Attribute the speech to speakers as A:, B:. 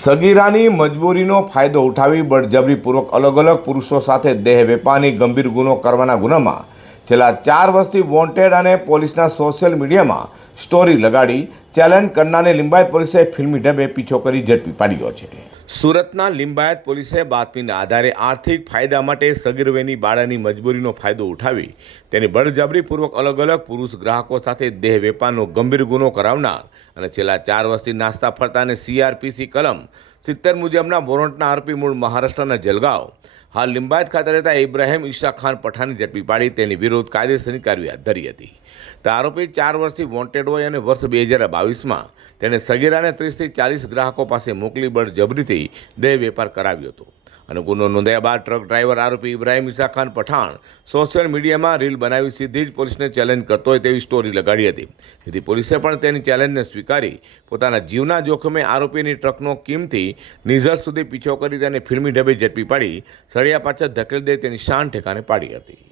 A: સગીરાની મજબૂરીનો ફાયદો ઉઠાવી બળજબરીપૂર્વક અલગ અલગ પુરુષો સાથે દેહ વેપારની ગંભીર ગુનો કરવાના ગુનામાં છેલ્લા ચાર વર્ષથી વોન્ટેડ અને પોલીસના સોશિયલ મીડિયામાં સ્ટોરી લગાડી ચેલેન્જ કરનારને લિંબાયત પોલીસે ફિલ્મી ઢબે પીછો કરી ઝડપી પાડ્યો છે. સુરતના લિંબાયત પોલીસે બાતમીના આધારે આર્થિક ફાયદા માટે સગીરવેની બાળાની મજબૂરીનો ફાયદો ઉઠાવી તેની બળજબરીપૂર્વક અલગ અલગ પુરુષ ગ્રાહકો સાથે દેહ વેપારનો ગંભીર ગુનો કરાવનાર અને છેલ્લા ચાર વર્ષથી નાસ્તા ફરતા અને સીઆરપીસી કલમ સિત્તેર મુજબના વોરંટના આરોપી મૂળ મહારાષ્ટ્રના જલગાંવ હાલ લિંબાયત ખાતે રહેતા ઇબ્રાહિમ ઈશા ખાન પઠાની ઝડપી પાડી તેની વિરુદ્ધ કાયદેસરની કાર્યવાહી હાથ ધરી હતી. તો આરોપી ચાર વર્ષથી વોન્ટેડ હોય અને વર્ષ બે હજાર બાવીસમાં તેણે સગીરાને ત્રીસથી ચાલીસ ગ્રાહકો પાસે મોકલી બળજબરીથી દેહ વેપાર કરાવ્યો હતો. અને ગુનો નોંધાયા બાદ ટ્રક ડ્રાઈવર આરોપી ઇબ્રાહીમ ઇસા ખાન પઠાણ સોશિયલ મીડિયામાં રીલ બનાવી સીધી જ પોલીસને ચેલેન્જ કરતો હોય તેવી સ્ટોરી લગાડી હતી. જેથી પોલીસે પણ તેની ચેલેન્જને સ્વીકારી પોતાના જીવના જોખમે આરોપીની ટ્રકનો કિંમતી નિઝર સુધી પીછો કરી તેને ફિલ્મી ઢબે ઝડપી પાડી સળિયા પાછળ ધકેલી દે તેની શાન ઠેકાને પાડી હતી.